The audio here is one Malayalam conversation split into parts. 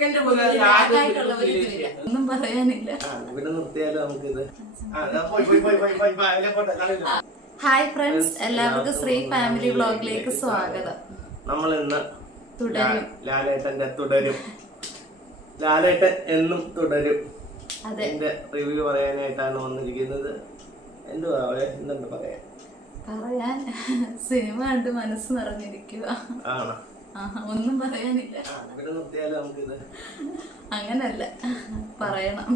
സെക്കൻഡ് പോലും ഒന്നും പറയാനില്ല. ഇവിടെ നിർത്തിയാലും നമുക്കിത്. ഹായ് ഫ്രണ്ട്സ്, എല്ലാവർക്കും ശ്രീ ഫാമിലി വ്ലോഗിലേക്ക് സ്വാഗതം. നമ്മൾ ഇന്ന് തുടരും. ലാലേട്ടന്റെ തുടരും. ലാലേട്ടൻ എന്നും തുടരും. അതിന്റെ റിവ്യൂ പറയാനായിട്ടാണ് വന്നിരിക്കുന്നത്. എന്തുവാ എന്തുണ്ട് പറയാൻ? സിനിമ കണ്ട് മനസ്സ് നിറഞ്ഞിരിക്കുക. ആണോ? ഒന്നും പറയാനില്ല. ഇവിടെ നിർത്തിയാലും നമുക്കിത്. അങ്ങനല്ല, പറയണം.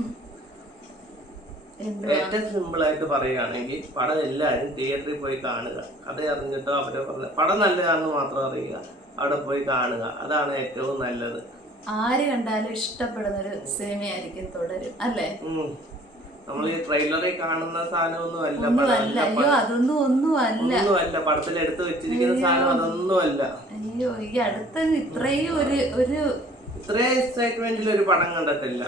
ഏറ്റവും സിമ്പിൾ ആയിട്ട് പറയുകയാണെങ്കിൽ പടം എല്ലാവരും തിയേറ്ററിൽ പോയി കാണുക. കഥ അറിഞ്ഞിട്ടോ അവരെ പറഞ്ഞ പടം നല്ലതാണെന്ന് മാത്രം അറിയുക, അവിടെ പോയി കാണുക. അതാണ് ഏറ്റവും നല്ലത്. ആര് കണ്ടാലും ഇഷ്ടപ്പെടുന്ന ഒരു സിനിമയായിരിക്കും തുടരും, അല്ലേ? നമ്മൾ ഈ ട്രെയിലറിൽ കാണുന്ന സാധനമൊന്നും അല്ല. അയ്യോ, അതൊന്നും ഒന്നുമല്ല. പടത്തിൽ എടുത്ത് വെച്ചിരിക്കുന്ന സാധനം അതൊന്നും അല്ല. അയ്യോ, ഈ അടുത്ത ഇത്രയും ഇത്രയും എക്സൈറ്റ്മെന്റിൽ ഒരു പടം കണ്ടിട്ടില്ല.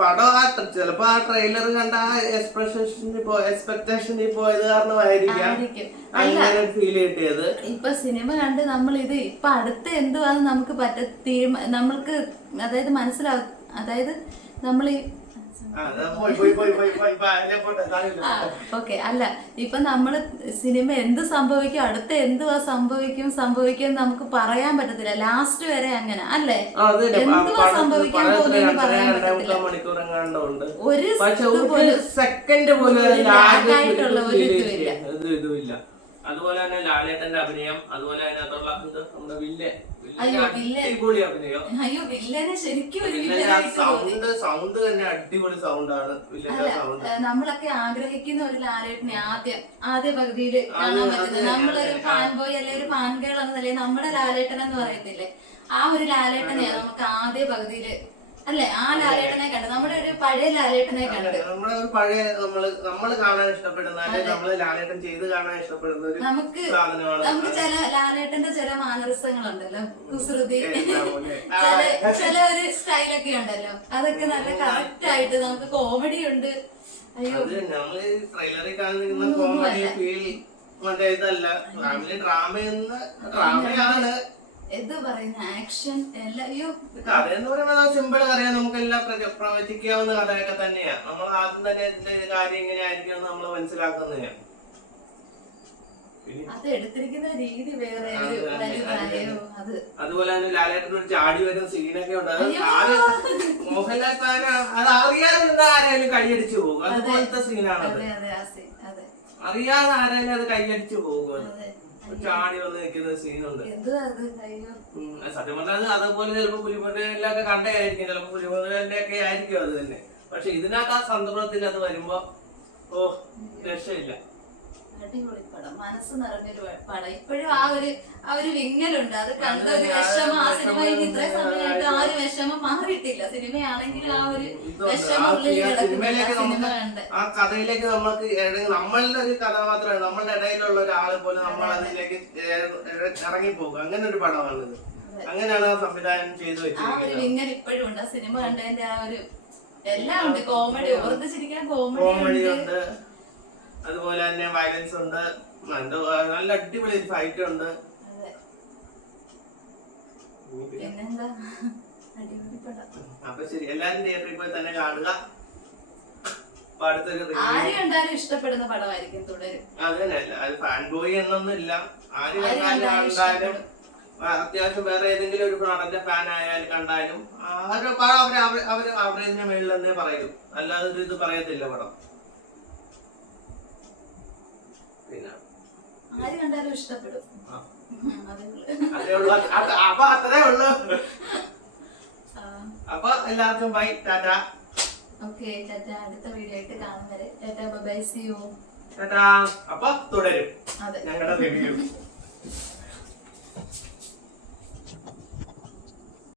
പടം ചിലപ്പോ ആ ട്രെയിലർ കണ്ട ആ എക്സ്പെക്ടേഷനിൽ പോയത് കാരണമായിരിക്കാം അങ്ങനെ ഫീൽ കിട്ടിയത്. ഇപ്പൊ സിനിമ കണ്ട് നമ്മൾ ഇത് ഇപ്പൊ അടുത്ത എന്തുവാന്ന് നമുക്ക് നമ്മൾക്ക് അതായത് മനസ്സിലാവും. അതായത് നമ്മൾ ഓക്കെ അല്ല, ഇപ്പൊ നമ്മള് സിനിമ എന്ത് സംഭവിക്കും, അടുത്ത എന്തുവാ സംഭവിക്കും നമുക്ക് പറയാൻ പറ്റത്തില്ല. ലാസ്റ്റ് വരെ അങ്ങനെ അല്ലേ, എന്തുവാ സംഭവിക്കാൻ പോകുന്നതെന്ന് പറയാൻ പറ്റത്തില്ല. ഒരു സെക്കൻഡ് പോലും ആയിട്ടുള്ള ഒരു ഇതുമില്ല. അതുപോലെ തന്നെ ലാലേട്ടന്റെ അഭിനയം, അതുപോലെ അതിനകത്തുള്ള നമ്മുടെ വില്ലൻ അടിപൊളി അഭിനയം. അയ്യോ, വില്ലനെ ശരിക്കും സൗണ്ട് തന്നെ അടിപൊളി സൗണ്ടാണ് വില്ലന്റെ സൗണ്ട്. നമ്മളൊക്കെ ആഗ്രഹിക്കുന്ന ഒരു ലാലേട്ടനെ ആദ്യ പകുതിയിൽ കാണാൻ പറ്റുന്നത്. നമ്മളൊരു ഫാൻ ബോയ് അല്ലെ ഒരു ഫാൻ ഗേൾ എന്ന നിലയിൽ നമ്മുടെ ലാലേട്ടൻ എന്ന് പറയത്തില്ലേ, ആ ഒരു ലാലേട്ടനെയാണ് നമുക്ക് ആദ്യ പകുതിയില് അല്ലെ, ആ ലാലേട്ടനെ കണ്ട് നമ്മുടെ ഒരു പഴയ ലാലേട്ടനെ കണ്ട് നമ്മുടെ ഒരു പഴയ നമ്മള് കാണാൻ ഇഷ്ടപ്പെടുന്ന നമ്മള് ലാലേട്ടൻ ചെയ്ത് കാണാൻ ഇഷ്ടപ്പെടുന്ന ഒരു സാധനമാണ്. നമുക്ക് ചില ലാലേട്ടന്റെ ചില മാനറിസങ്ങളുണ്ടല്ലോ, കുസൃതി, ചില ഒരു സ്റ്റൈലൊക്കെ ഉണ്ടല്ലോ, അതൊക്കെ നല്ല കറക്റ്റ് ആയിട്ട് നമുക്ക് കോമഡി ഉണ്ട്. അയ്യോ, നമ്മള് ട്രെയിലറിൽ കാണുന്ന കോമഡി ഫീൽ മറ്റേ ഇതല്ല, ഫാമിലി ഡ്രാമയാണ്. എന്ത് പറയുന്ന ആക്ഷൻ എല്ലാം. അയ്യോ, കഥയെന്ന് പറയുന്നത് സിമ്പിൾ കഥയാണ്, നമുക്കെല്ലാം പ്രവചിക്കാവുന്ന കഥയൊക്കെ തന്നെയാണ്. നമ്മൾ ആദ്യം തന്നെ ഇതിന്റെ കാര്യം ഇങ്ങനെ ആയിരിക്കും നമ്മൾ മനസ്സിലാക്കുന്നതാണ്. അത് എടുത്തിരിക്കുന്ന രീതി വേറെ. അതുപോലെ തന്നെ ലാലേട്ടൻ ഒരു ചാടി വരുന്ന സീനൊക്കെ ഉണ്ട്. മോഹൻലാൽ ഫാൻ അത് അറിയാതെ ആരെങ്കിലും കൈയടിച്ചു പോകും. അതുപോലത്തെ സീനാണത്. അറിയാതെ ആരെങ്കിലും അത് കൈയടിച്ചു പോകും. ചാടി വന്ന് നിൽക്കുന്ന സീനുണ്ട്. സത്യം പറഞ്ഞാൽ അതുപോലെ ചിലപ്പോ പുലിമുരുകനിലൊക്കെ കണ്ടേ ആയിരിക്കും, ചിലപ്പോ പുലിമുരുകന്റെ ഒക്കെ ആയിരിക്കും അത് തന്നെ. പക്ഷെ ഇതിനകത്ത് ആ സന്ദർഭത്തിൽ അത് വരുമ്പോ രക്ഷയില്ല. അടിപൊളി പടം, മനസ്സ് നിറഞ്ഞൊരു പടം. ഇപ്പോഴും ആ ഒരു വിങ്ങലുണ്ട്, അത് കണ്ട ഒരു വിഷമം. ആ സിനിമ ഇത്ര സമയമായിട്ട് ആ ഒരു വിഷമം മാറിയിട്ടില്ല. സിനിമയാണെങ്കിൽ ആ ഒരു വിഷമം ആ കഥയിലേക്ക് നമ്മൾക്ക് നമ്മളുടെ ഒരു കഥാപാത്രമാണ്, നമ്മളുടെ ഇടയിലുള്ള ഒരാളെ പോലെ നമ്മൾ അതിലേക്ക് ഇറങ്ങിപ്പോകും. അങ്ങനെ ഒരു പടമാണിത്. അങ്ങനെയാണ് ആ സംവിധാനം ചെയ്തു വെച്ചത്. ആ ഒരു വിങ്ങൽ ഇപ്പോഴും ഉണ്ട്. ആ സിനിമ കണ്ടതിന്റെ ആ ഒരു എല്ലാം ഉണ്ട്. കോമഡി, ഓർത്തിച്ചിരിക്കാൻ കോമഡി ഉണ്ട്, അതുപോലെ തന്നെ വയലൻസ് ഉണ്ട്, നല്ല അടിപൊളി ഫൈറ്റ് ഉണ്ട്. അപ്പൊ ശരി, എല്ലാരും തിയേറ്ററിൽ പോയി തന്നെ കാണുക. കണ്ടാലും ഇഷ്ടപ്പെടുന്ന പടമായിരിക്കും തുടരും. അത് തന്നെയല്ല, അത് ഫാൻ ബോയ് എന്നൊന്നും ഇല്ല. ആര് കണ്ടാലും അത്യാവശ്യം വേറെ ഏതെങ്കിലും ഒരു നടന്റെ ഫാൻ ആയാലും കണ്ടാലും അവര് അവരേതിന്റെ മേളിൽ തന്നെ പറയും, അല്ലാതെ ഒരു ഇത് പറയത്തില്ല പടം. ആര് കണ്ടാലും ഇഷ്ടപ്പെടും. അപ്പൊ അത്രേ ഉള്ളു. അപ്പൊ എല്ലാവർക്കും ബൈ, ടാറ്റാ. ഓക്കേ, ടാറ്റാ. അടുത്ത വീഡിയോ ആയിട്ട് കാണും വരെ tata, bye, see you. Tata. അപ്പൊ തുടരും ഞങ്ങളുടെ റിവ്യൂ.